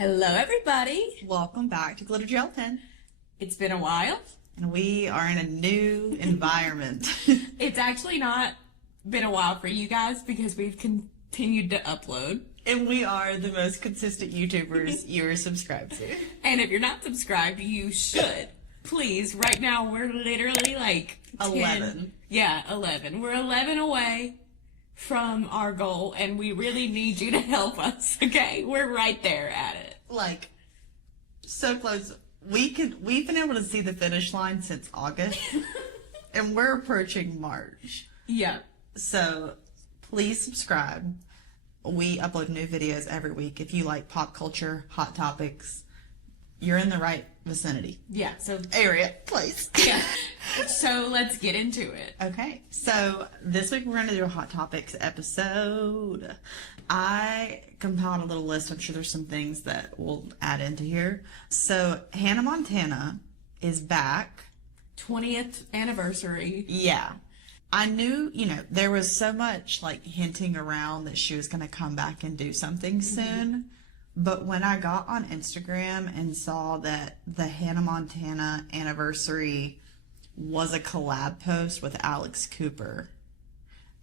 Hello, everybody. Welcome back to Glitter Gel Pen. It's been a while. And we are in a new environment. It's actually not been a while for you guys because we've continued to upload. And we are the most consistent YouTubers you're subscribed to. And if you're not subscribed, you should. Please, right now we're literally like 11. Yeah, 11. We're 11 away from our goal, and we really need you to help us, okay? We're right there at it. Like, so close. We've been able to see the finish line since August, and we're approaching March. Yeah. So, please subscribe. We upload new videos every week. If you like pop culture, hot topics, you're in the right vicinity. Yeah, so... Area, place. Yeah. So, let's get into it. Okay, so this week we're going to do a Hot Topics episode. I compiled a little list. I'm sure there's some things that we'll add into here. So, Hannah Montana is back. 20th anniversary. Yeah. I knew, there was so much, hinting around that she was going to come back and do something soon. But when I got on Instagram and saw that the Hannah Montana anniversary was a collab post with Alex Cooper,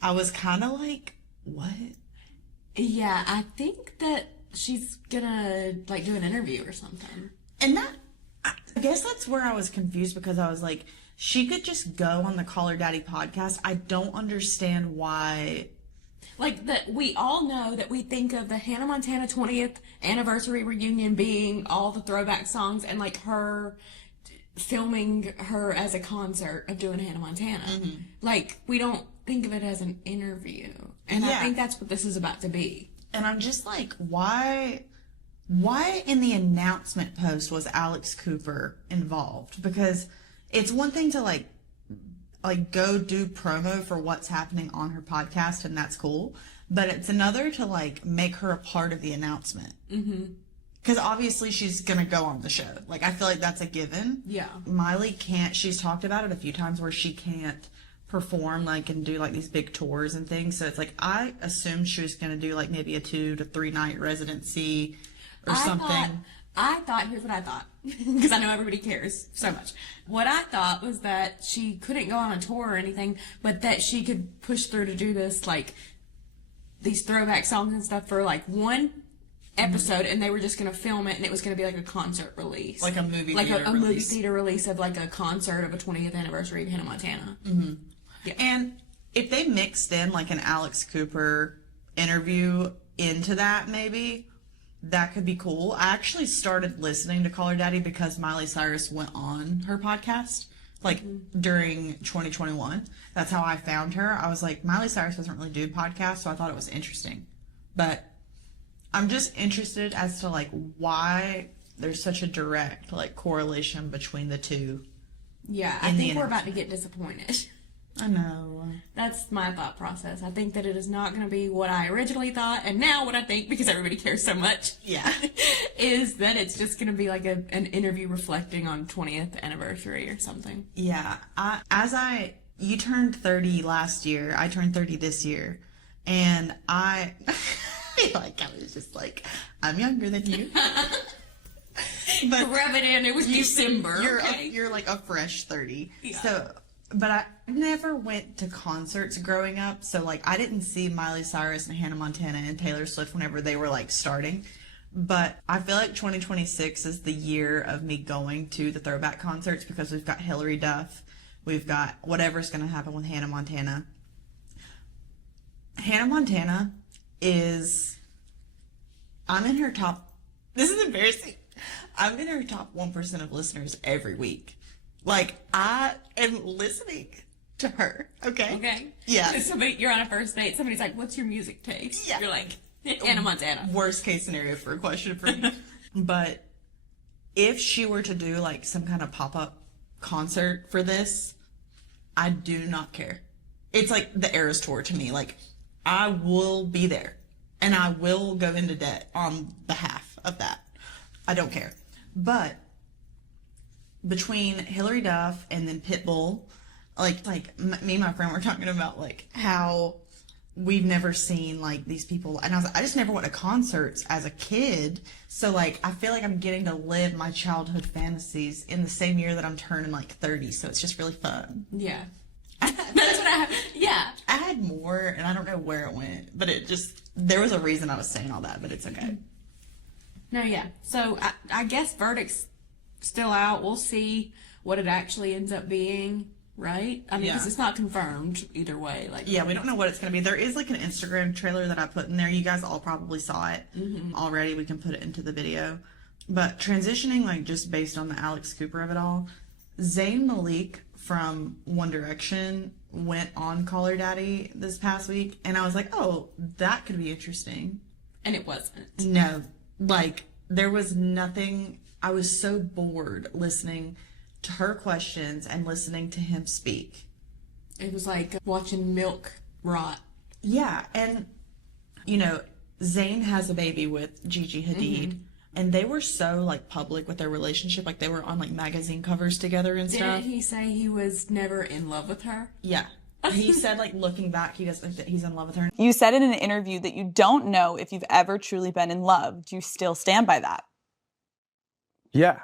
I was kind of like, what? Yeah, I think that she's gonna, do an interview or something. And I guess that's where I was confused, because I was like, she could just go on the Call Her Daddy podcast. I don't understand why. That we all know that we think of the Hannah Montana 20th anniversary reunion being all the throwback songs and her filming her as a concert of doing Hannah Montana. Mm-hmm. We don't think of it as an interview. And I think that's what this is about to be. And I'm just like, why in the announcement post was Alex Cooper involved? Because it's one thing to go do promo for what's happening on her podcast, and that's cool. But it's another to make her a part of the announcement. Mm-hmm. Because obviously she's going to go on the show. I feel like that's a given. Yeah. Miley can't, she's talked about it a few times where she can't perform and do these big tours and things. So it's I assumed she was going to do maybe a 2 to 3 night residency or something. Here's what I thought, because I know everybody cares so much. What I thought was that she couldn't go on a tour or anything, but that she could push through to do this, these throwback songs and stuff for, one episode, and they were just going to film it, and it was going to be a concert release. A movie theater release. A movie theater release of, a concert of a 20th anniversary of Hannah Montana. Mm-hmm. Yeah. And if they mixed in, an Alex Cooper interview into that, maybe... that could be cool. I actually started listening to Call Her Daddy because Miley Cyrus went on her podcast, during 2021. That's how I found her. I was like, Miley Cyrus doesn't really do podcasts, so I thought it was interesting. But I'm just interested as to, why there's such a direct, correlation between the two. Yeah, I think we're about to get disappointed. I know. That's my thought process. I think that it is not going to be what I originally thought, and now what I think, because everybody cares so much, is that it's just going to be an interview reflecting on 20th anniversary or something. Yeah. You turned 30 last year. I turned 30 this year. And I was just I'm younger than you. But rub it in. It was December. You're a fresh 30. Yeah. So... But I never went to concerts growing up, so, I didn't see Miley Cyrus and Hannah Montana and Taylor Swift whenever they were, starting. But I feel like 2026 is the year of me going to the throwback concerts, because we've got Hilary Duff, we've got whatever's going to happen with Hannah Montana. Hannah Montana I'm in her top, this is embarrassing, I'm in her top 1% of listeners every week. I am listening to her, okay? Okay. Yeah. You're on a first date, somebody's like, what's your music taste? Yeah. You're like, Hannah Montana. Worst case scenario for a question for me. But if she were to do, some kind of pop-up concert for this, I do not care. It's the Eras Tour to me. I will be there, and I will go into debt on behalf of that. I don't care. But... between Hilary Duff and then Pitbull, me and my friend were talking about how we've never seen like these people, and I was like, I just never went to concerts as a kid, so like I feel like I'm getting to live my childhood fantasies in the same year that I'm turning like 30, so it's just really fun. Yeah. That's what I yeah. I had more, and I don't know where it went, but there was a reason I was saying all that, but it's okay. No, yeah. So I guess verdict's still out. We'll see what it actually ends up being, right? I mean, because it's not confirmed either way. Like, yeah, we don't know what it's going to be. There is like an Instagram trailer that I put in there. You guys all probably saw it already. We can put it into the video. But transitioning, like just based on the Alex Cooper of it all, Zayn Malik from One Direction went on Call Her Daddy this past week, and I was like, oh, that could be interesting. And it wasn't. No, like there was nothing. I was so bored listening to her questions and listening to him speak. It was like watching milk rot. Yeah, and you know, Zayn has a baby with Gigi Hadid, and they were so like public with their relationship, like they were on like magazine covers together and stuff. Didn't he say he was never in love with her? Yeah. He said, like, looking back, he doesn't think that he's in love with her. You said in an interview that you don't know if you've ever truly been in love. Do you still stand by that? Yeah.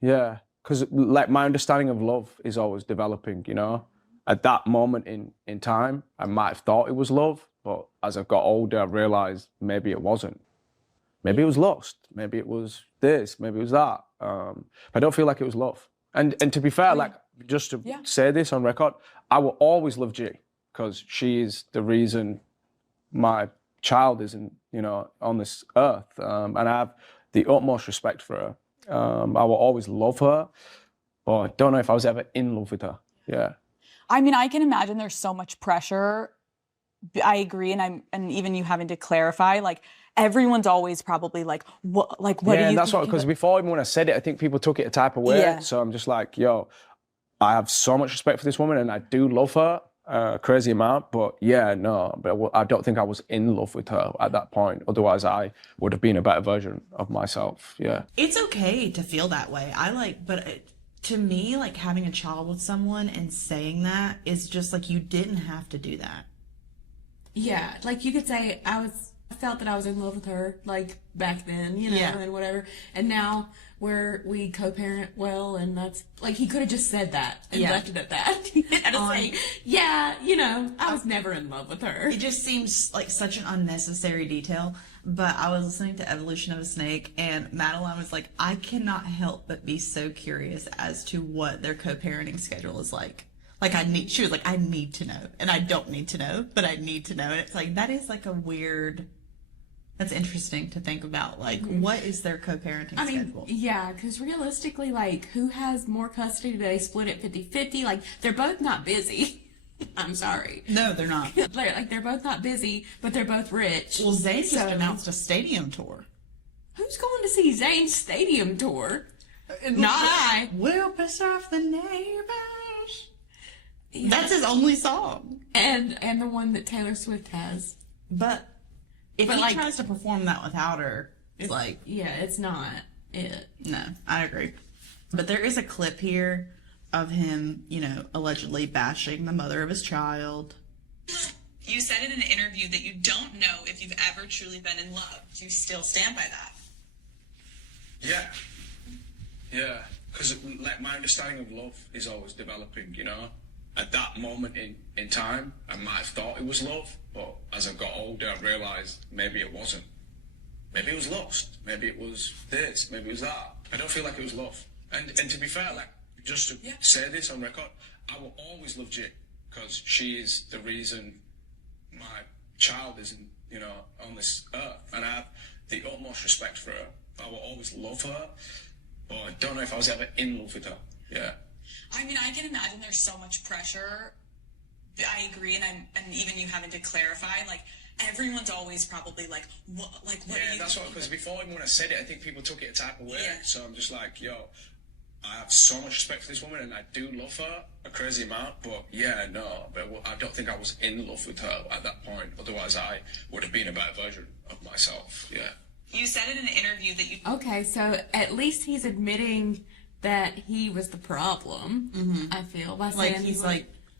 Yeah. Because, like, my understanding of love is always developing, you know? At that moment in time, I might have thought it was love, but as I've got older, I've realized maybe it wasn't. Maybe it was lust. Maybe it was this. Maybe it was that. But I don't feel like it was love. And to be fair, like, just to say this on record, I will always love G, because she is the reason my child is on this earth. And I have the utmost respect for her. I will always love her, but I don't know if I was ever in love with her. Yeah. I mean, I can imagine there's so much pressure. I agree, and even you having to clarify, like, everyone's always probably like, what do you? Yeah, and that's what, because before, even when I said it, I think people took it a type of way. Yeah. So I'm just like, yo, I have so much respect for this woman, and I do love her a crazy amount. But yeah, no, but I don't think I was in love with her at that point. Otherwise, I would have been a better version of myself. Yeah. It's okay to feel that way. To me, like, having a child with someone and saying that is just like, you didn't have to do that. Yeah, like you could say I felt that I was in love with her, like back then, you know, and whatever. And now we co-parent well, and that's like, he could have just said that and left it at that. Instead of saying, I was never in love with her. It just seems like such an unnecessary detail. But I was listening to Evolution of a Snake, and Madeline was like, I cannot help but be so curious as to what their co-parenting schedule is like. Like, she was like, I need to know. And I don't need to know, but I need to know. And it's like, that is like that's interesting to think about. Like, what is their co-parenting schedule? Yeah, because realistically, like, who has more custody? Do they split it 50-50? Like, they're both not busy. I'm sorry. No, they're not. They're both not busy, but they're both rich. Well, Zayn just announced a stadium tour. Who's going to see Zayn's stadium tour? Not I. We'll piss off the neighbors. Yeah. That's his only song. And the one that Taylor Swift has. But if he tries to perform that without her, it's like... Yeah, it's not it. No, I agree. But there is a clip here of him, allegedly bashing the mother of his child. You said in an interview that you don't know if you've ever truly been in love. Do you still stand by that? Yeah. Yeah. Because, like, my understanding of love is always developing, you know? At that moment in time, I might have thought it was love, but as I've got older, I realised maybe it wasn't. Maybe it was lust. Maybe it was this. Maybe it was that. I don't feel like it was love. And to be fair, like, just to say this on record, I will always love G, because she is the reason my child is on this earth. And I have the utmost respect for her. I will always love her, but I don't know if I was ever in love with her. Yeah. I mean, I can imagine there's so much pressure. I agree, and even you having to clarify, like, everyone's always probably like, what do you... Yeah, that's what, because before, even when I said it, I think people took it a type of way. Yeah. So I'm just like, yo, I have so much respect for this woman, and I do love her a crazy amount, but yeah, no, but I don't think I was in love with her at that point. Otherwise, I would have been a better version of myself. Yeah. You said in an interview that you... Okay, so at least he's admitting that he was the problem, I feel, by saying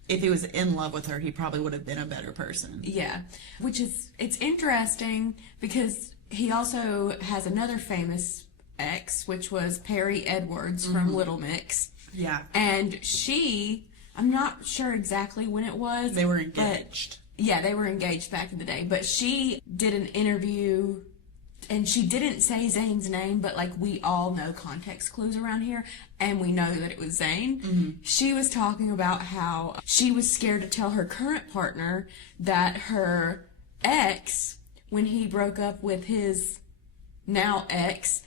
if he was in love with her, he probably would have been a better person. Yeah, it's interesting because he also has another famous ex, which was Perry Edwards from Little Mix. Yeah. And I'm not sure exactly when it was. They were engaged. Yeah, they were engaged back in the day. But she did an interview, and she didn't say Zayn's name, but like we all know context clues around here, and we know that it was Zayn. She was talking about how she was scared to tell her current partner that her ex, when he broke up with his now ex,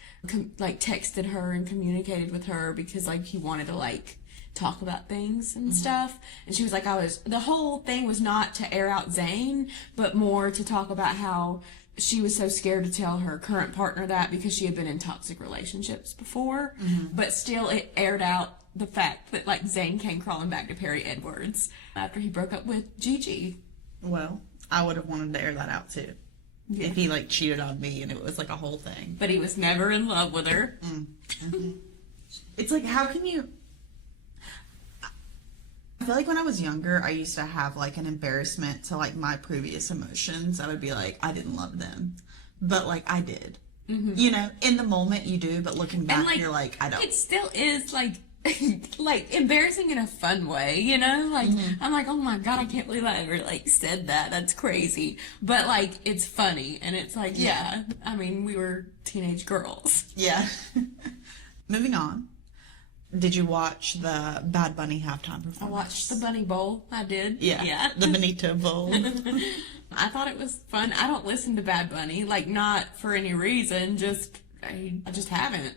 like texted her and communicated with her because like he wanted to like talk about things and stuff. And she was like, the whole thing was not to air out Zayn, but more to talk about how she was so scared to tell her current partner that because she had been in toxic relationships before. But still, it aired out the fact that like Zayn came crawling back to Perry Edwards after he broke up with Gigi. Well, I would have wanted to air that out too. Yeah. If he like cheated on me and it was like a whole thing. But he was never in love with her. It's like, how can you... I feel like when I was younger, I used to have like an embarrassment to like my previous emotions. I would be like, I didn't love them. But like, I did. You know, in the moment you do, but looking back, like, you're like, I don't. It still is like, like embarrassing in a fun way, you know? Like, I'm like, oh my God, I can't believe I ever like said that. That's crazy. But like, it's funny. And it's like, yeah, I mean, we were teenage girls. Yeah. Moving on. Did you watch the Bad Bunny halftime performance? I watched the Bunny Bowl. I did. Yeah. The Benito Bowl. I thought it was fun. I don't listen to Bad Bunny, like not for any reason, I just haven't.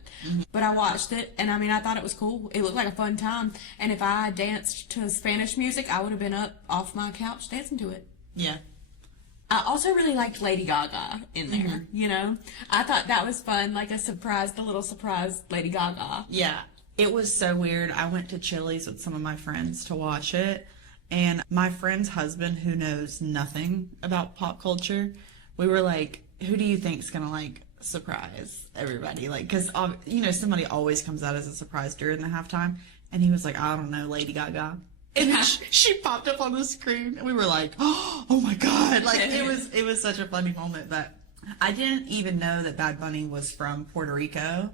But I watched it, and I mean, I thought it was cool. It looked like a fun time. And if I danced to Spanish music, I would have been up off my couch dancing to it. Yeah. I also really liked Lady Gaga in there, you know? I thought that was fun, like the little surprise Lady Gaga. Yeah. It was so weird. I went to Chili's with some of my friends to watch it, and my friend's husband, who knows nothing about pop culture, we were like, who do you think's gonna like surprise everybody? Like, because you know, somebody always comes out as a surprise during the halftime, and he was like, I don't know, Lady Gaga. And then she popped up on the screen, and we were like, oh my God. Like, it was such a funny moment. But I didn't even know that Bad Bunny was from Puerto Rico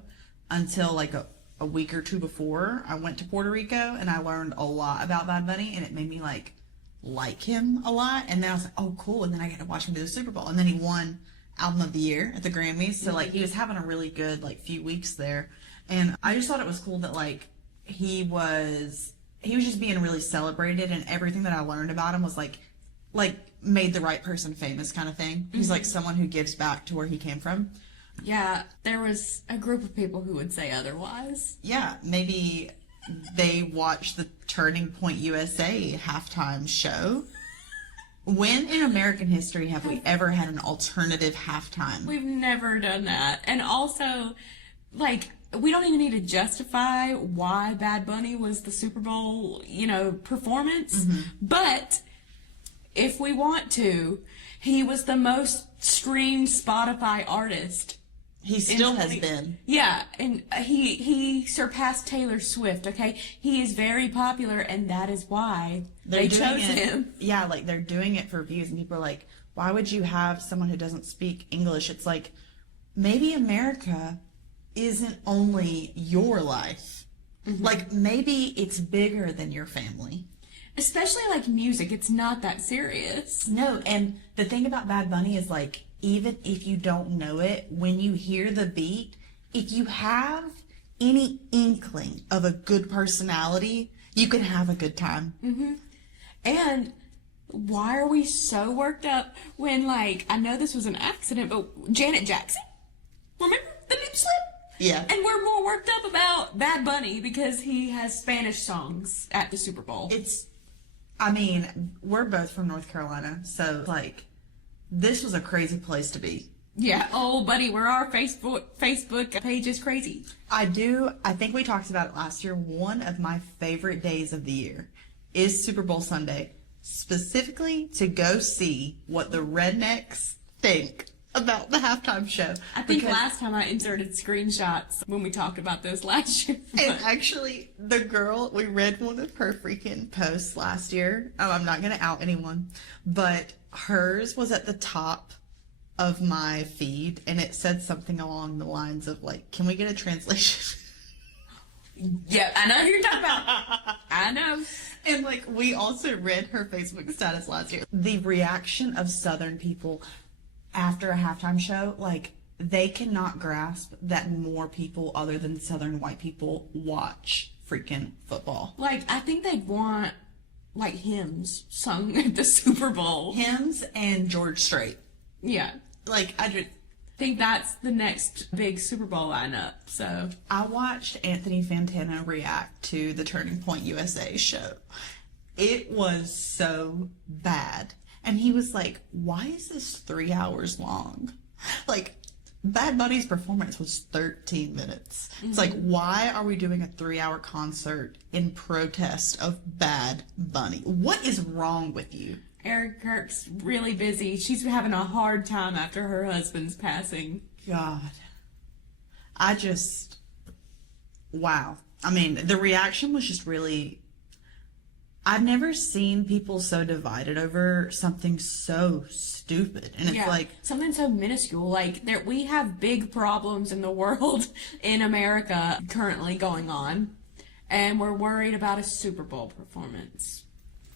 until like a week or two before I went to Puerto Rico, and I learned a lot about Bad Bunny, and it made me like him a lot. And then I was like, oh cool. And then I got to watch him do the Super Bowl, and then he won Album of the Year at the Grammys. So like, he was having a really good like few weeks there, and I just thought it was cool that like he was just being really celebrated, and everything that I learned about him was like made the right person famous kind of thing. He's like someone who gives back to where he came from. Yeah, there was a group of people who would say otherwise. Yeah, maybe they watched the Turning Point USA halftime show. When in American history have we ever had an alternative halftime? We've never done that. And also, like, we don't even need to justify why Bad Bunny was the Super Bowl, you know, performance. But if we want to, he was the most streamed Spotify artist. He still has been. Yeah, and he surpassed Taylor Swift, okay? He is very popular, and that is why they chose him. Yeah, like, they're doing it for views, and people are like, why would you have someone who doesn't speak English? It's like, maybe America isn't only your life. Like, maybe it's bigger than your family. Especially, like, music. It's not that serious. No, and the thing about Bad Bunny is, like, even if you don't know it, when you hear the beat, if you have any inkling of a good personality, you can have a good time. And why are we so worked up when, like, I know this was an accident, but Janet Jackson, remember the nip slip? Yeah. And we're more worked up about Bad Bunny because he has Spanish songs at the Super Bowl. I mean, we're both from North Carolina, so, like, this was a crazy place to be. Yeah. Oh, buddy, where our Facebook page is crazy. I think we talked about it last year. One of my favorite days of the year is Super Bowl Sunday, specifically to go see what the rednecks think about the halftime show. I think because- last time I inserted screenshots when we talked about this last year. And actually, the girl, we read one of her freaking posts last year. Oh, I'm not going to out anyone, but hers was at the top of my feed, and it said something along the lines of, like, can we get a translation? Yeah, I know who you're talking about. I know. And, like, we also read her Facebook status last year. The reaction of Southern people after a halftime show, like, they cannot grasp that more people other than Southern white people watch freaking football. Like, I think they'd want, like, hymns sung at the Super Bowl. Hymns and George Strait. Yeah. Like, I think that's the next big Super Bowl lineup, so. I watched Anthony Fantano react to the Turning Point USA show. It was so bad. And he was like, why is this 3 hours long? Like, Bad Bunny's performance was 13 minutes. It's like, why are we doing a 3-hour concert in protest of Bad Bunny? What is wrong with you? Eric Kirk's really busy. She's having a hard time after her husband's passing. God. Wow. I mean, the reaction was just really... I've never seen people so divided over something so stupid. And it's like... something so minuscule. Like, we have big problems in the world, in America, currently going on. And we're worried about a Super Bowl performance.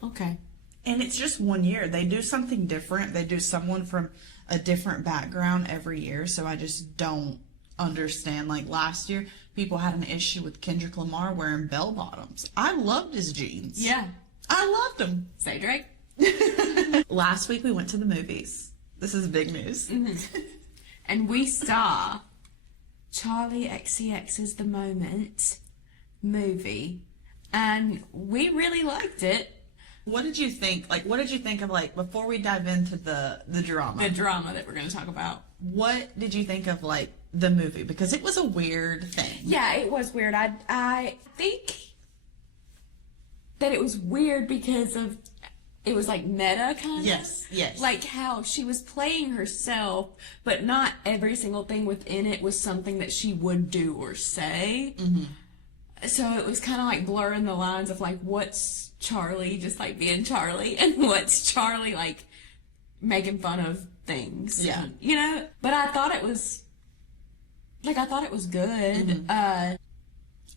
Okay. And it's just 1 year. They do something different. They do someone from a different background every year. So I just don't understand. Like last year, people had an issue with Kendrick Lamar wearing bell bottoms. I loved his jeans. Yeah. I loved them. Say Drake. Last week we went to the movies. This is big news. And we saw Charlie XCX's The Moment movie. And we really liked it. What did you think? Like, what did you think of, like, before we dive into the drama? The drama that we're going to talk about. What did you think of, like, the movie? Because it was a weird thing. Yeah, it was weird. I think that it was weird because of, it was like meta kind of. Yes, yes. Like how she was playing herself, but not every single thing within it was something that she would do or say. So it was kind of like blurring the lines of like, what's Charlie just like being Charlie and what's Charlie like making fun of things. Yeah. And, you know, but I thought it was good.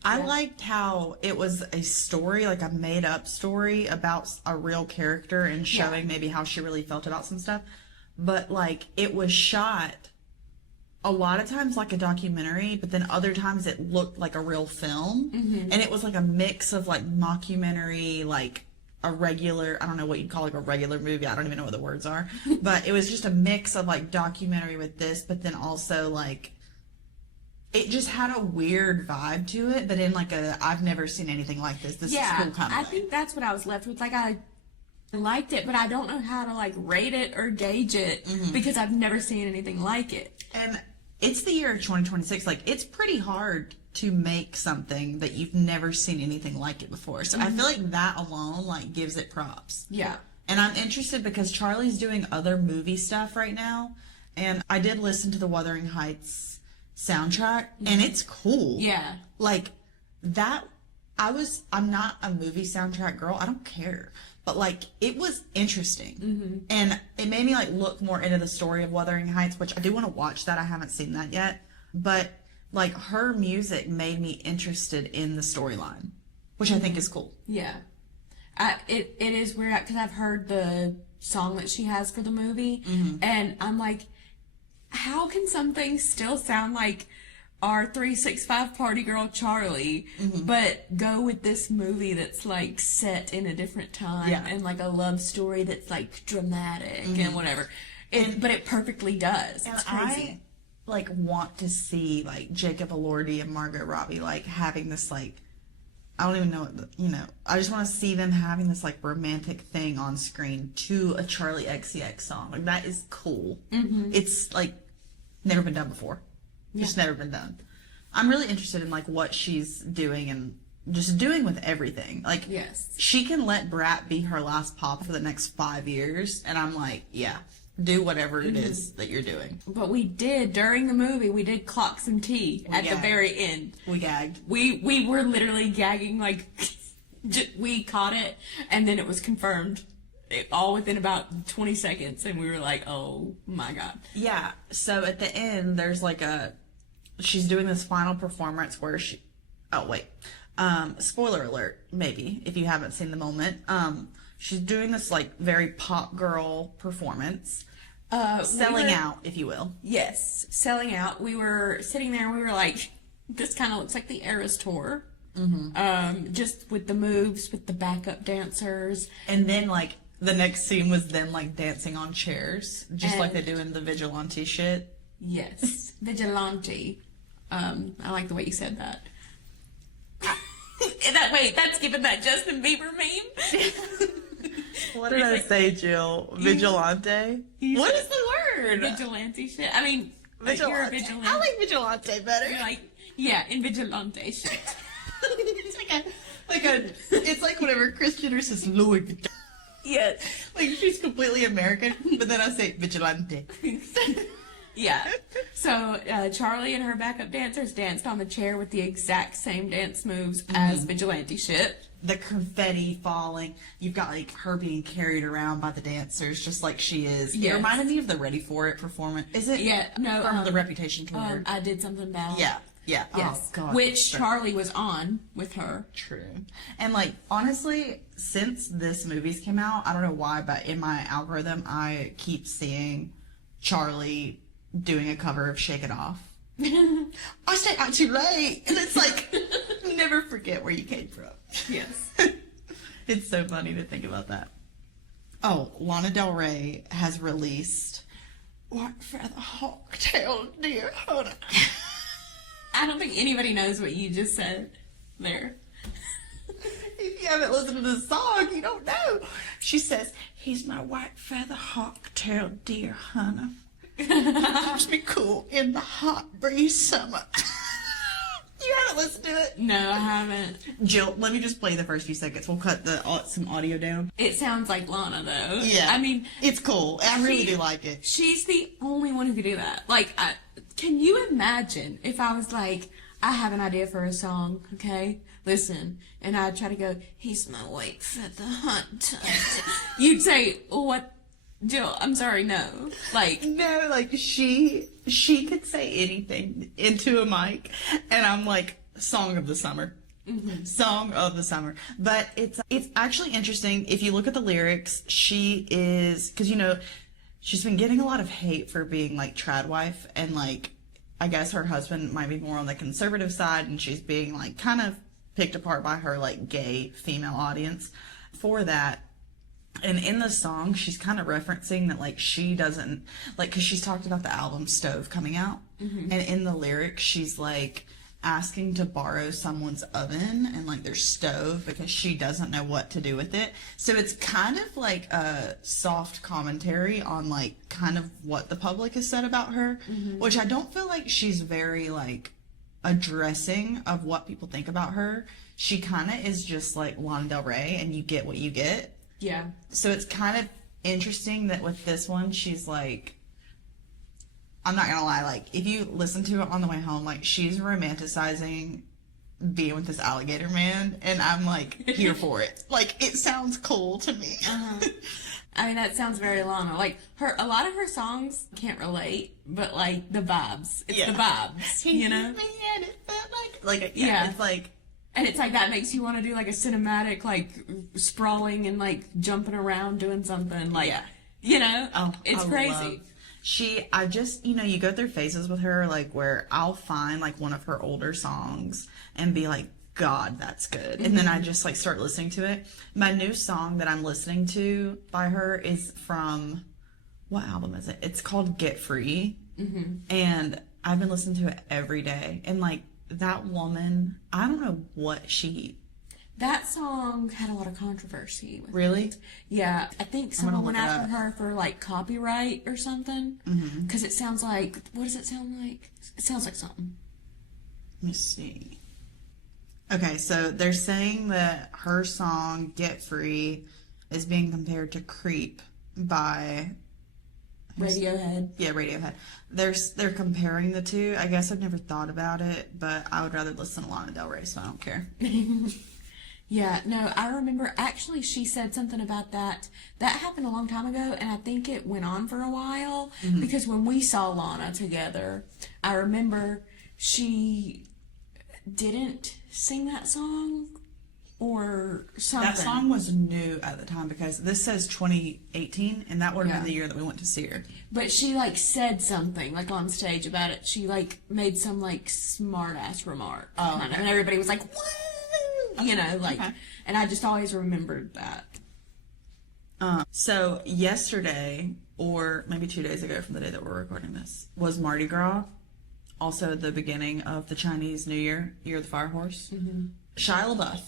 I liked how it was a story, like a made-up story about a real character and showing maybe how she really felt about some stuff. But, like, it was shot a lot of times like a documentary, but then other times it looked like a real film. And it was like a mix of, like, mockumentary, like a regular, I don't know what you'd call like a regular movie. I don't even know what the words are. But it was just a mix of, like, documentary with this, but then also, like, it just had a weird vibe to it, but in like a, I've never seen anything like this. This is cool kind of I think that's what I was left with. Like, I liked it, but I don't know how to like rate it or gauge it because I've never seen anything like it. And it's the year of 2026. Like, it's pretty hard to make something that you've never seen anything like it before. So I feel like that alone like gives it props. Yeah. And I'm interested because Charlie's doing other movie stuff right now, and I did listen to the Wuthering Heights soundtrack, and it's cool. Yeah. Like, that, I'm not a movie soundtrack girl. I don't care. But, like, it was interesting. And it made me, like, look more into the story of Wuthering Heights, which I do want to watch that. I haven't seen that yet. But, like, her music made me interested in the storyline, which I think is cool. Yeah. It is weird because I've heard the song that she has for the movie, and I'm like, how can something still sound like our 365 Party Girl Charlie, but go with this movie that's like set in a different time and like a love story that's like dramatic and whatever. But it perfectly does. It's crazy. I like want to see like Jacob Elordi and Margot Robbie like having this like, I don't even know what I just want to see them having this like romantic thing on screen to a Charlie XCX song. Like, that is cool. It's like never been done before. Just never been done. I'm really interested in like what she's doing and just doing with everything. Like, Yes. she can let Brat be her last pop for the next 5 years, and I'm like, yeah, do whatever it is that you're doing. But we did, during the movie, we did clock some tea at the gagged. very end. We gagged. We were literally gagging, like, we caught it, and then it was confirmed. All within about 20 seconds, and we were like, oh my god. Yeah, so at the end, there's like she's doing this final performance where spoiler alert, maybe, if you haven't seen the moment. She's doing this, like, very pop girl performance. Selling out, if you will. Yes, selling out. We were sitting there and we were like, this kind of looks like the Eras Tour. Mm-hmm. Just with the moves, with the backup dancers. And then, like, the next scene was them, like, dancing on chairs, just like they do in the Vigilante shit. Yes, Vigilante. I like the way you said that. That's given that Justin Bieber meme. What did I say, Jill? Vigilante? What is the word? Vigilante shit. I mean, like, you're a vigilante. I like Vigilante better. You're like, yeah, in Vigilante shit. It's it's like whenever Kris Jenner says Louis Vuitton. Yes. Like, she's completely American, but then I say Vigilante. Yeah. So Charlie and her backup dancers danced on the chair with the exact same dance moves as Vigilante shit. The confetti falling. You've got, like, her being carried around by the dancers, just like she is. Yes. It reminded me of the Ready For It performance. Is it? Yeah. No. From the Reputation tour. I Did Something Bad. Yeah. Yeah. Yes. Oh, God. Which Charlie was on with her. True. And, like, honestly, since this movie's came out, I don't know why, but in my algorithm, I keep seeing Charlie doing a cover of Shake It Off. I stay out too late. And it's like, never forget where you came from. Yes. It's so funny to think about that. Oh, Lana Del Rey has released White Feather Hawktail Deer Hunter. I don't think anybody knows what you just said there. If you haven't listened to the song, you don't know. She says, he's my white feather hawk-tailed deer hunter. He keeps me cool in the hot breeze summer. You haven't listened to it? No, I haven't. Jill, let me just play the first few seconds. We'll cut some audio down. It sounds like Lana, though. Yeah. I mean, it's cool. I really do like it. She's the only one who could do that. Like, can you imagine if I was like, I have an idea for a song, okay? Listen. And I'd try to go, he's my white feather hunter. You'd say, what? Jill, I'm sorry, no. Like, no, like, she could say anything into a mic, and I'm like, song of the summer. Mm-hmm. Song of the summer. But it's actually interesting. If you look at the lyrics, she is, because, you know, she's been getting a lot of hate for being, like, trad wife, and, like, I guess her husband might be more on the conservative side, and she's being, like, kind of picked apart by her, like, gay female audience for that. And in the song, she's kind of referencing that, like, she doesn't, like, because she's talked about the album Stove coming out. Mm-hmm. And in the lyrics, she's, like, asking to borrow someone's oven and, like, their stove because she doesn't know what to do with it. So it's kind of, like, a soft commentary on, like, kind of what the public has said about her, mm-hmm. which I don't feel like she's very, like, addressing of what people think about her. She kind of is just, like, Lana Del Rey, and you get what you get. Yeah. So it's kind of interesting that with this one, she's like, I'm not gonna lie, like, if you listen to it on the way home, like, she's romanticizing being with this alligator man, and I'm like, here for it. Like, it sounds cool to me. Uh-huh. I mean, that sounds very Lana. Like, a lot of her songs can't relate, but, like, the vibes. It's the vibes, you know? And it felt like, yeah, it's like, and it's like that makes you want to do like a cinematic, like sprawling and like jumping around doing something, like, you know, it's crazy. I just, you know, you go through phases with her, like, where I'll find like one of her older songs and be like, God, that's good. Mm-hmm. And then I just like start listening to it. My new song that I'm listening to by her is from, what album is it? It's called Get Free. Mm-hmm. And I've been listening to it every day. And like, that woman, I don't know what that song had a lot of controversy with really it. Yeah, I think someone went after her for like copyright or something, because it sounds like, what does it sound like? It sounds like something. Let me see. Okay, so they're saying that her song Get Free is being compared to Creep by Radiohead. Yeah, Radiohead. They're comparing the two. I guess I've never thought about it, but I would rather listen to Lana Del Rey, so I don't care. Yeah, no, I remember actually she said something about that. That happened a long time ago, and I think it went on for a while because when we saw Lana together, I remember she didn't sing that song or something. That song was new at the time because this says 2018, and that would have been the year that we went to see her. But she like said something like on stage about it. She like made some like smart ass remark. Oh, kind of, and everybody was like, "What?" You know, like, and I just always remembered that. So yesterday, or maybe 2 days ago from the day that we're recording this, was Mardi Gras. Also the beginning of the Chinese New Year, Year of the Fire Horse. Shia LaBeouf.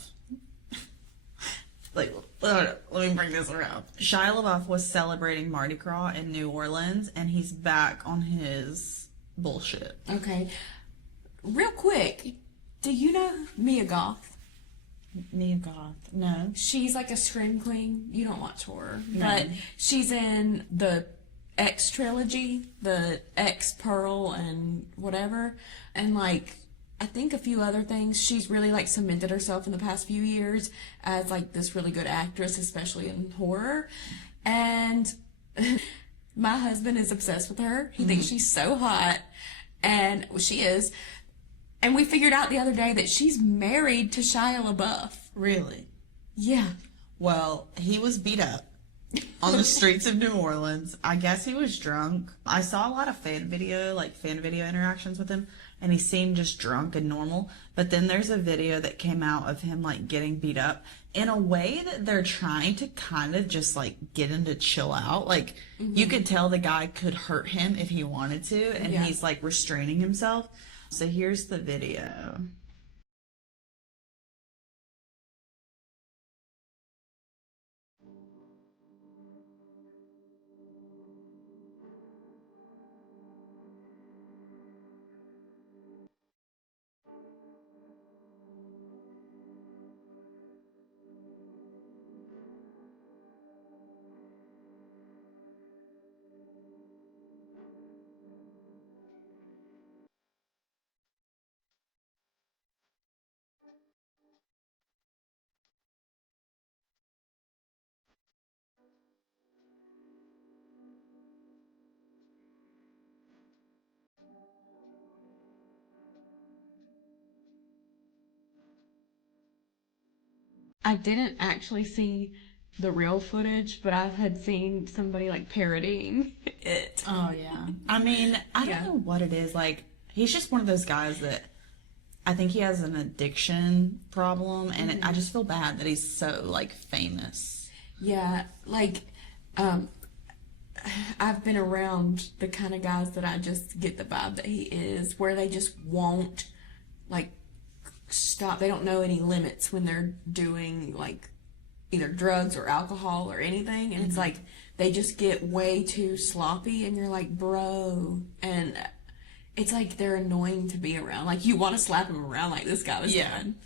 Let me bring this around. Shia LaBeouf was celebrating Mardi Gras in New Orleans, and he's back on his bullshit. Okay, real quick, do you know Mia Goth? Mia Goth. No. She's like a scream queen. You don't watch horror, No. but she's in the X trilogy, the X Pearl and whatever, and like I think a few other things. She's really like cemented herself in the past few years as like this really good actress, especially in horror. And my husband is obsessed with her. He thinks she's so hot, and she is. And we figured out the other day that she's married to Shia LaBeouf. Really? Yeah. Well, he was beat up on the streets of New Orleans. I guess he was drunk. I saw a lot of fan video interactions with him, and he seemed just drunk and normal. But then there's a video that came out of him like getting beat up in a way that they're trying to kind of just like get him to chill out. Like you could tell the guy could hurt him if he wanted to, and he's like restraining himself. So here's the video. I didn't actually see the real footage, but I had seen somebody like parodying it. Oh, yeah. I mean, I don't know what it is. Like, he's just one of those guys that I think he has an addiction problem, and I just feel bad that he's so, like, famous. Yeah, like, I've been around the kind of guys that I just get the vibe that he is, where they just won't, like, stop. They don't know any limits when they're doing, like, either drugs or alcohol or anything, and it's like they just get way too sloppy, and you're like, bro, and it's like they're annoying to be around. Like, you want to slap him around like this guy was doing.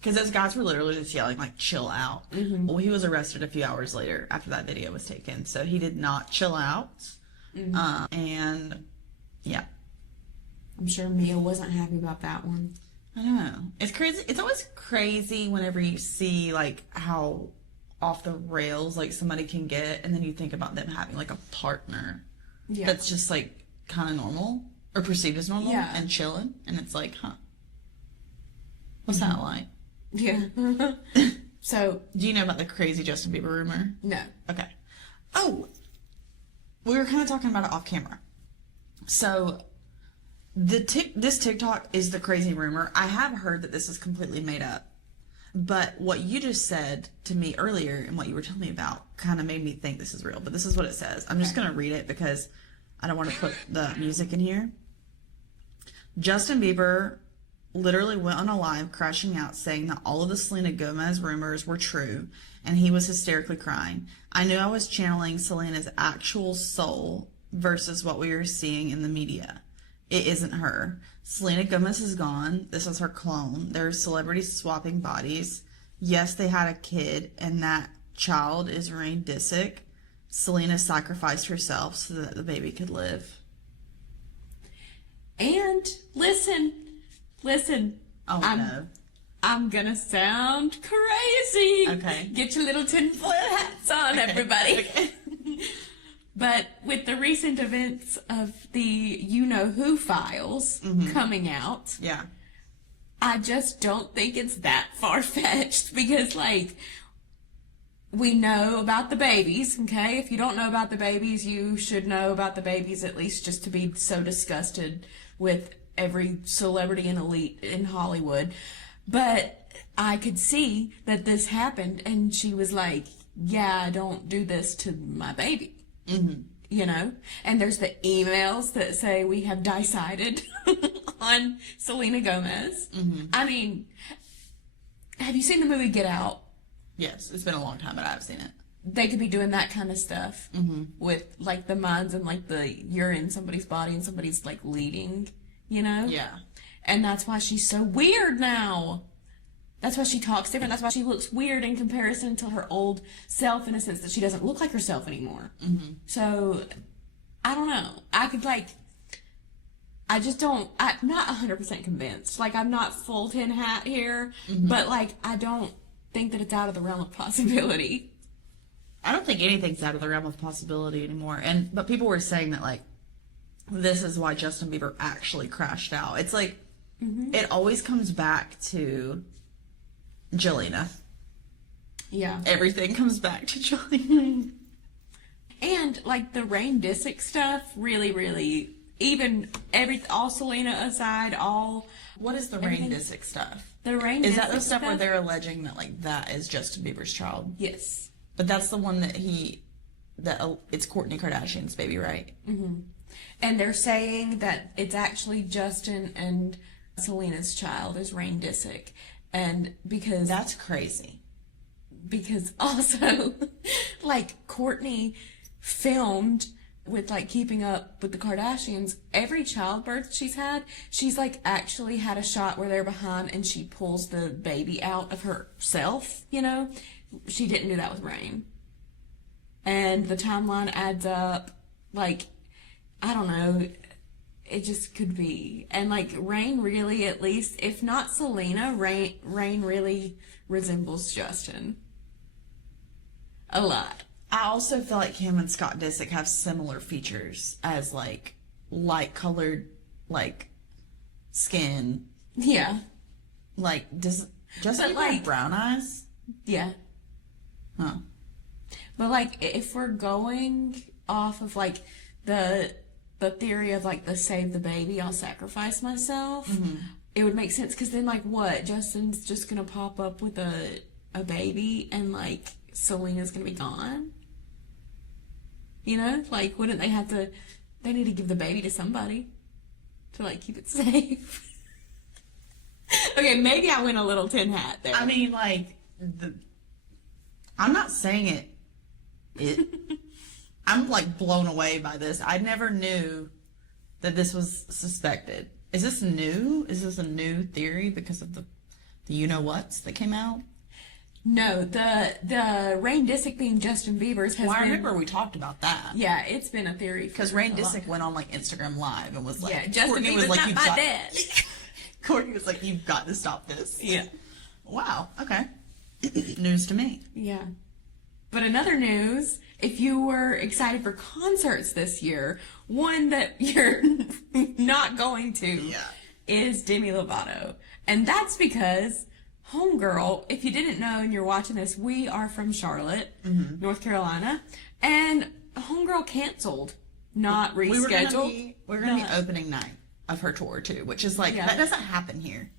Because those guys were literally just yelling, like, chill out. Well, he was arrested a few hours later after that video was taken, so he did not chill out. And, yeah. I'm sure Mia wasn't happy about that one. I don't know. It's crazy. It's always crazy whenever you see, like, how off the rails, like, somebody can get, and then you think about them having, like, a partner that's just, like, kind of normal, or perceived as normal, and chilling, and it's like, huh. What's that like? Yeah. So, do you know about the crazy Justin Bieber rumor? no. Okay. Oh, we were kind of talking about it off camera. So, this TikTok is the crazy rumor. I have heard that this is completely made up. But what you just said to me earlier and what you were telling me about kind of made me think this is real. But this is what it says. I'm just going to read it because I don't want to put the music in here. Justin Bieber literally went on a live crashing out saying that all of the Selena Gomez rumors were true, and he was hysterically crying. I knew I was channeling Selena's actual soul versus what we were seeing in the media. It isn't her. Selena Gomez is gone. This is her clone. There's celebrities swapping bodies. Yes, they had a kid, and that child is Rain Disick. Selena sacrificed herself so that the baby could live. And listen. Oh, no. I'm gonna sound crazy. Okay. Get your little tinfoil hats on, everybody. Okay. But with the recent events of the you-know-who files coming out, Yeah. I just don't think it's that far-fetched because, like, we know about the babies, okay? If you don't know about the babies, you should know about the babies at least just to be so disgusted with every celebrity and elite in Hollywood. But I could see that this happened, and she was like, yeah, don't do this to my baby. Mm-hmm. You know? And there's the emails that say we have decided on Selena Gomez. Mm-hmm. I mean, have you seen the movie Get Out? Yes, it's been a long time, but I've seen it. They could be doing that kind of stuff with, like, the minds and, like, you're in somebody's body and somebody's, like, leading, you know? Yeah. And that's why she's so weird now. That's why she talks different. That's why she looks weird in comparison to her old self, in a sense that she doesn't look like herself anymore. Mm-hmm. So, I don't know. I could, like, I just don't, I'm not 100% convinced. Like, I'm not full tin hat here, but, like, I don't think that it's out of the realm of possibility. I don't think anything's out of the realm of possibility anymore. But people were saying that, like, this is why Justin Bieber actually crashed out. It's like, it always comes back to Jelena. Yeah. Everything comes back to Jelena. And, like, the Rain Disick stuff really, even all Selena aside, What is the Rain Disick stuff? The Rain Is that Disick the stuff where they're alleging that, like, that is Justin Bieber's child? Yes. But that's the one that it's Kourtney Kardashian's baby, right? Mm-hmm. And they're saying that it's actually Justin and Selena's child is Rain Disick. And because... That's crazy. Because also, like, Kourtney filmed with, like, Keeping Up with the Kardashians. Every childbirth she's, like, actually had a shot where they're behind and she pulls the baby out of herself, you know? She didn't do that with Rain. And the timeline adds up. Like, I don't know. It just could be. And, like, Rain really, at least, if not Selena, Rain really resembles Justin. A lot. I also feel like him and Scott Disick have similar features as, like, light-colored, like, skin. Yeah. Like, does Justin Bieber have brown eyes? Yeah. Huh. But, like, if we're going off of, like, the theory of, like, the save the baby, I'll sacrifice myself, it would make sense, because then, like, what? Justin's just going to pop up with a baby, and, like, Selena's going to be gone? You know? Like, wouldn't they need to give the baby to somebody to, like, keep it safe? Okay, maybe I went a little tin hat there. I mean, like, I'm not saying I'm, like, blown away by this. I never knew that this was suspected. Is this new? Is this a new theory because of the you-know-whats that came out? No, the Rain Disick being Justin Bieber's has Well, I been... remember we talked about that. Yeah, it's been a theory. Because Rain Disick went on, like, Instagram Live and was like... Yeah, Justin Kourtney Bieber's was like, not my dad. Kourtney was like, you've got to stop this. Yeah. Wow, okay. News to me. Yeah. But another news, if you were excited for concerts this year, one that you're not going to is Demi Lovato. And that's because Homegirl, if you didn't know and you're watching this, we are from Charlotte, North Carolina, and Homegirl canceled, not rescheduled. We're gonna be opening night of her tour too, which is like, that doesn't happen here.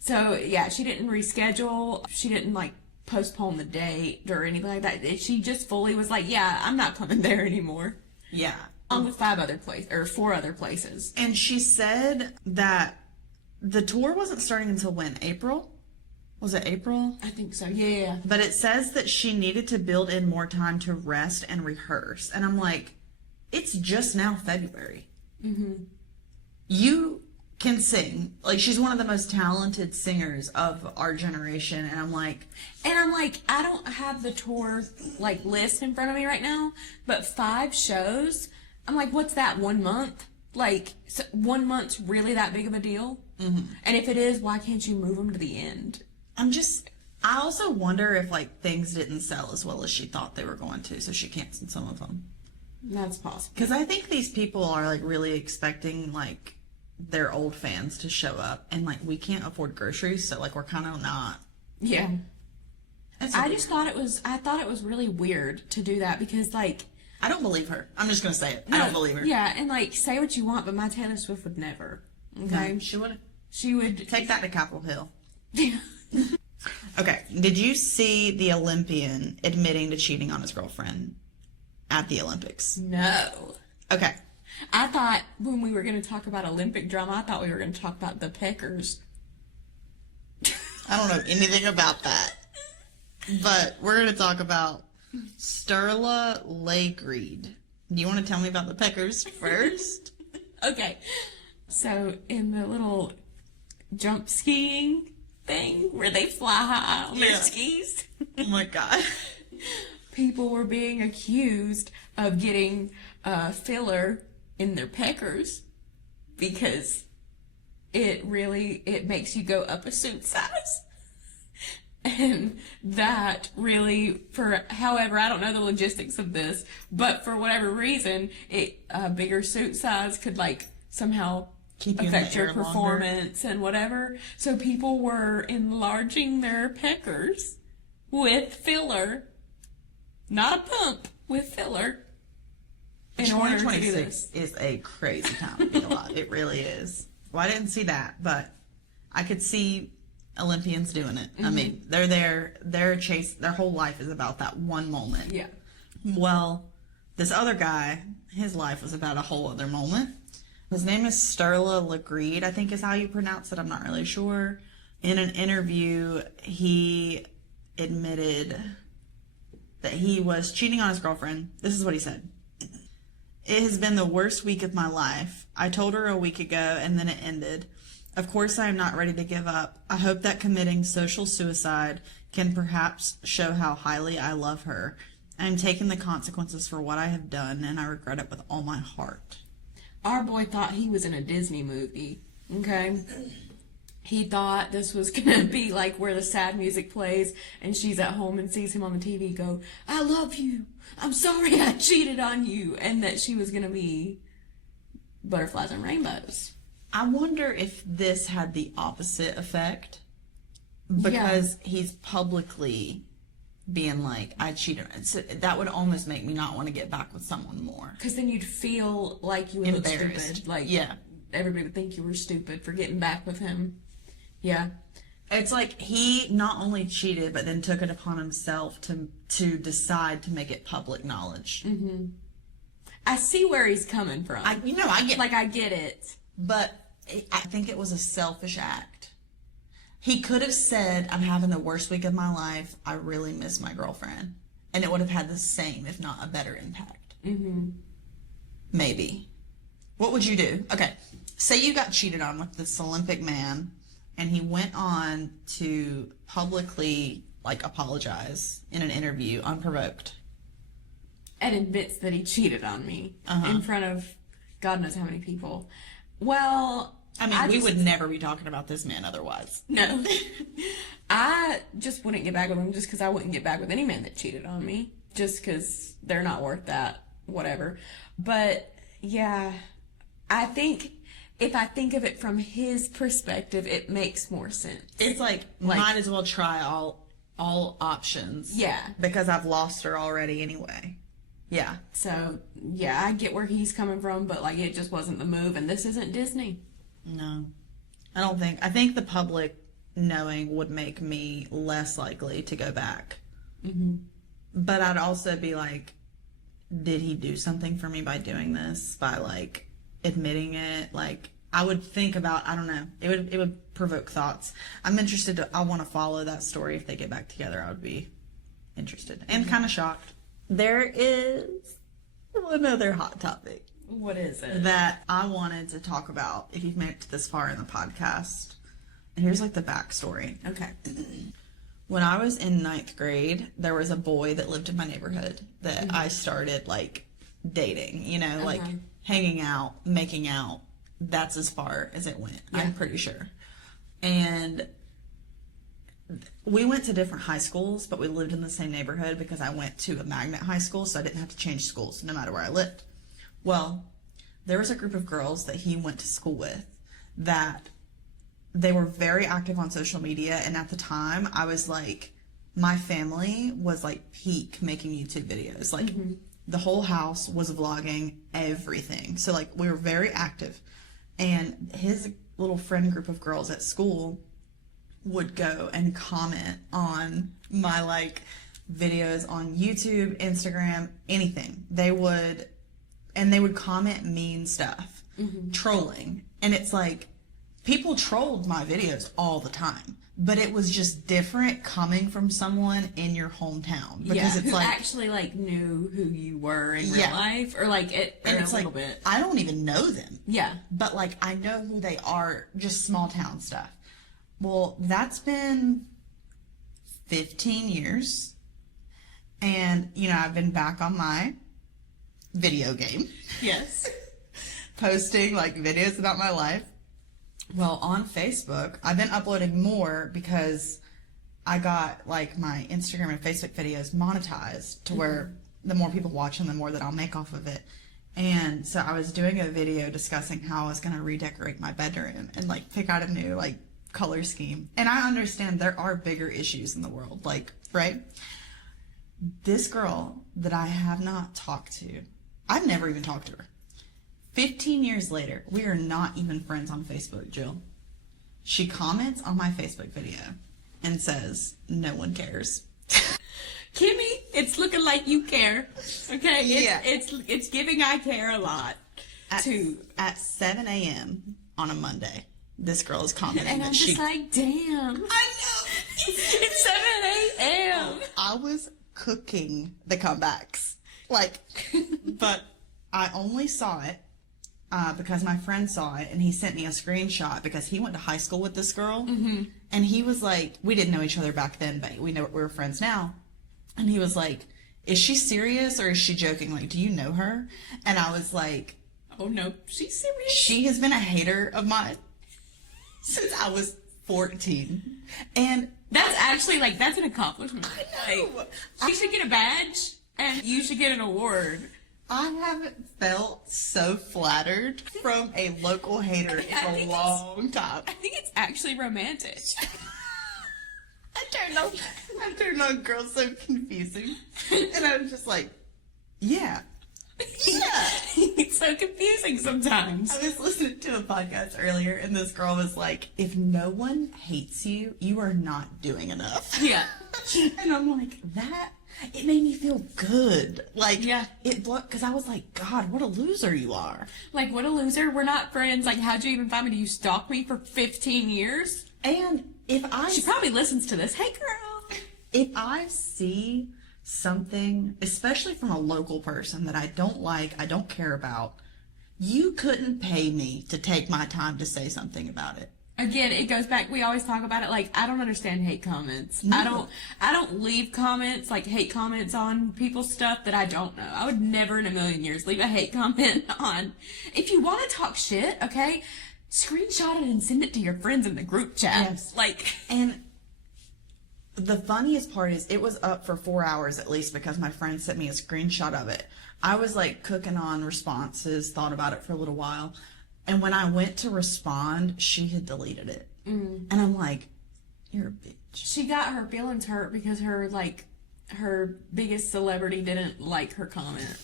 So, yeah, she didn't reschedule. She didn't, like, postpone the date or anything like that. She just fully was like, yeah, I'm not coming there anymore. Yeah. Along with 4 other places. And she said that the tour wasn't starting until when? April? Was it April? I think so, yeah. But it says that she needed to build in more time to rest and rehearse. And I'm like, it's just now February. You can sing. Like, she's one of the most talented singers of our generation. And I'm like, I don't have the tour like list in front of me right now, but 5 shows. I'm like, what's that? 1 month? Like, so 1 month's really that big of a deal? Mm-hmm. And if it is, why can't you move them to the end? I also wonder if like things didn't sell as well as she thought they were going to, so she canceled some of them. That's possible. Because I think these people are like really expecting like their old fans to show up, and like we can't afford groceries, so like we're kind of not. Yeah. I thought it was really weird to do that because like I don't believe her. I'm just gonna say it. I don't believe her. Yeah, and like say what you want, but my Taylor Swift would never. Okay, No, she would. She would Take that to Capitol Hill. Yeah. Okay, did you see the Olympian admitting to cheating on his girlfriend at the Olympics? No. Okay. I thought when we were going to talk about Olympic drama, I thought we were going to talk about the Peckers. I don't know anything about that. But we're going to talk about Sterla Lakereed. Do you want to tell me about the Peckers first? Okay. So in the little jump skiing thing where they fly high on their skis, Oh my God. people were being accused of getting filler in their peckers because it makes you go up a suit size. And that really, however, I don't know the logistics of this, but for whatever reason, a bigger suit size could like somehow Keep you affect in the your air performance and whatever. So people were enlarging their peckers with filler, not a pump, with filler. In order to do this. 2026 is a crazy time to be alive. It really is. Well, I didn't see that, but I could see Olympians doing it. I mean, they're there. Their whole life is about that one moment. Yeah. Well, this other guy, his life was about a whole other moment. His name is Sterla Lakereed, I think is how you pronounce it. I'm not really sure. In an interview, he admitted that he was cheating on his girlfriend. This is what he said. It has been the worst week of my life. I told her a week ago and then it ended. Of course, I am not ready to give up. I hope that committing social suicide can perhaps show how highly I love her. I am taking the consequences for what I have done and I regret it with all my heart. Our boy thought he was in a Disney movie, okay? He thought this was going to be like where the sad music plays and she's at home and sees him on the TV go, I love you. I'm sorry I cheated on you. And that she was going to be butterflies and rainbows. I wonder if this had the opposite effect because he's publicly being like, I cheated. So that would almost make me not want to get back with someone more. Because then you'd feel like you would look stupid. Like, everybody would think you were stupid for getting back with him. Yeah. It's like he not only cheated, but then took it upon himself to decide to make it public knowledge. Mm-hmm. I see where he's coming from. I get it. But I think it was a selfish act. He could have said, I'm having the worst week of my life. I really miss my girlfriend. And it would have had the same, if not a better impact. Mm-hmm. Maybe. What would you do? Okay. Say you got cheated on with this Olympic man and he went on to publicly like apologize in an interview unprovoked. And admits that he cheated on me in front of God knows how many people. Well, I mean, we would never be talking about this man otherwise. No. I just wouldn't get back with him just because I wouldn't get back with any man that cheated on me. Just because they're not worth that. Whatever. But, yeah, I think if I think of it from his perspective, it makes more sense. It's like might as well try all options. Yeah. Because I've lost her already anyway. Yeah. So, yeah, I get where he's coming from, but, like, it just wasn't the move, and this isn't Disney. No. I think the public knowing would make me less likely to go back. Mm-hmm. But I'd also be like, did he do something for me by doing this? By, like, admitting it? Like, I would think about, I don't know. It would provoke thoughts. I'm interested I want to follow that story. If they get back together, I would be interested. And kind of shocked. There is another hot topic. What is it? that I wanted to talk about if you've made it to this far in the podcast. And here's like the backstory. Okay. When I was in 9th grade, there was a boy that lived in my neighborhood that I started like dating, you know, like hanging out, making out. That's as far as it went, I'm pretty sure. And we went to different high schools, but we lived in the same neighborhood because I went to a magnet high school, so I didn't have to change schools no matter where I lived. Well, there was a group of girls that he went to school with that they were very active on social media, and at the time I was like, my family was like peak making YouTube videos. Like the whole house was vlogging everything. So like we were very active, and his little friend group of girls at school would go and comment on my like videos on YouTube, Instagram, anything. They would comment mean stuff, trolling. And it's like, people trolled my videos all the time, but it was just different coming from someone in your hometown, because it's who like actually like knew who you were in real life, or like it, or and it's a little like, bit. I don't even know them. Yeah. But like I know who they are, just small town stuff. Well, that's been 15 years. And, you know, I've been back on my video game. Yes. Posting like videos about my life. Well, on Facebook, I've been uploading more because I got like my Instagram and Facebook videos monetized to where the more people watch them, the more that I'll make off of it. And so I was doing a video discussing how I was going to redecorate my bedroom and like pick out a new like color scheme. And I understand there are bigger issues in the world, like, right? This girl that I have not talked to, I've never even talked to her. 15 years later, we are not even friends on Facebook, Jill. She comments on my Facebook video and says, "No one cares." Kimmy, it's looking like you care. Okay? Yeah. It's giving I care a lot. At 7 a.m. on a Monday, this girl is commenting And that I'm just like, damn. I know. It's 7 a.m. I was cooking the comebacks. Like, but I only saw it because my friend saw it, and he sent me a screenshot because he went to high school with this girl. And he was like, we didn't know each other back then, but we know we're friends now. And he was like, "Is she serious or is she joking? Like, do you know her?" And I was like, Oh no, she's serious. she has been a hater of mine since I was 14. And That's actually like, that's an accomplishment. I know. Like, she should get a badge, and you should get an award. I haven't felt so flattered from a local hater I in think a long time. I think it's actually romantic. I turned on Girls So Confusing. And I was just like, yeah. Yeah. It's so confusing sometimes. I was listening to a podcast earlier, and this girl was like, if no one hates you, you are not doing enough. Yeah. And I'm like, it made me feel good. Like, Yeah. because I was like, God, what a loser you are. Like, what a loser. We're not friends. Like, how'd you even find me? Do you stalk me for 15 years? And She probably listens to this. Hey, girl. if I see something, especially from a local person that I don't like, I don't care about, you couldn't pay me to take my time to say something about it. Again, it goes back. We always talk about it. Like, I don't understand hate comments. No. I don't leave comments, like hate comments on people's stuff that I don't know. I would never in a million years leave a hate comment on. If you want to talk shit, okay, screenshot it and send it to your friends in the group chat. Yes. Like, And the funniest part is it was up for 4 hours at least because my friend sent me a screenshot of it. I was like cooking on responses, thought about it for a little while. And when I went to respond, she had deleted it. And I'm like, you're a bitch. she got her feelings hurt because her biggest celebrity didn't like her comment.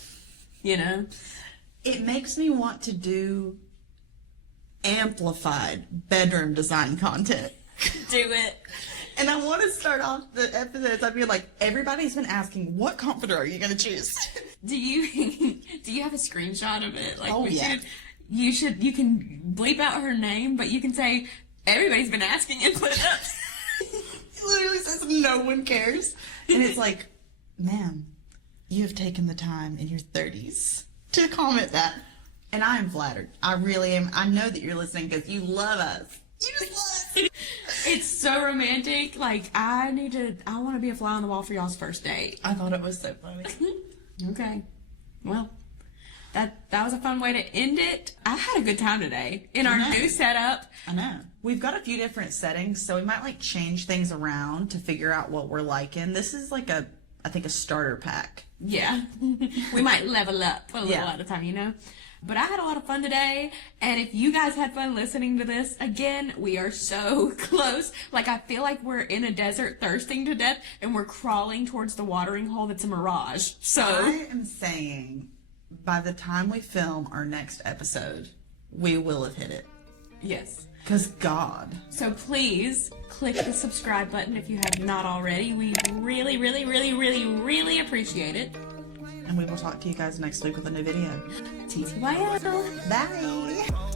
You know? It makes me want to do amplified bedroom design content. Do it. And I want to start off the episodes. I'd be like, everybody's been asking, what comforter are you going to choose? Do you have a screenshot of it? Like, Oh, we yeah. You can bleep out her name, but you can say, everybody's been asking, and put it up. It literally says, no one cares. And it's like, ma'am, you have taken the time in your 30s to comment that. And I am flattered. I really am. I know that you're listening because you love us. You just love us. It's so romantic. Like, I want to be a fly on the wall for y'all's first date. I thought it was so funny. Okay. Well, that was a fun way to end it. I had a good time today in our new setup. I know. We've got a few different settings, so we might like change things around to figure out what we're liking. This is like I think a starter pack. Yeah. We might level up a little Yeah. at a time, you know? But I had a lot of fun today, and if you guys had fun listening to this, again, we are so close. Like, I feel like we're in a desert thirsting to death, and we're crawling towards the watering hole that's a mirage. So I am saying by the time we film our next episode, we will have hit it. yes. Because God. So please click the subscribe button if you have not already. We really, really, really, really, really appreciate it. And we will talk to you guys next week with a new video. TTYL. Bye.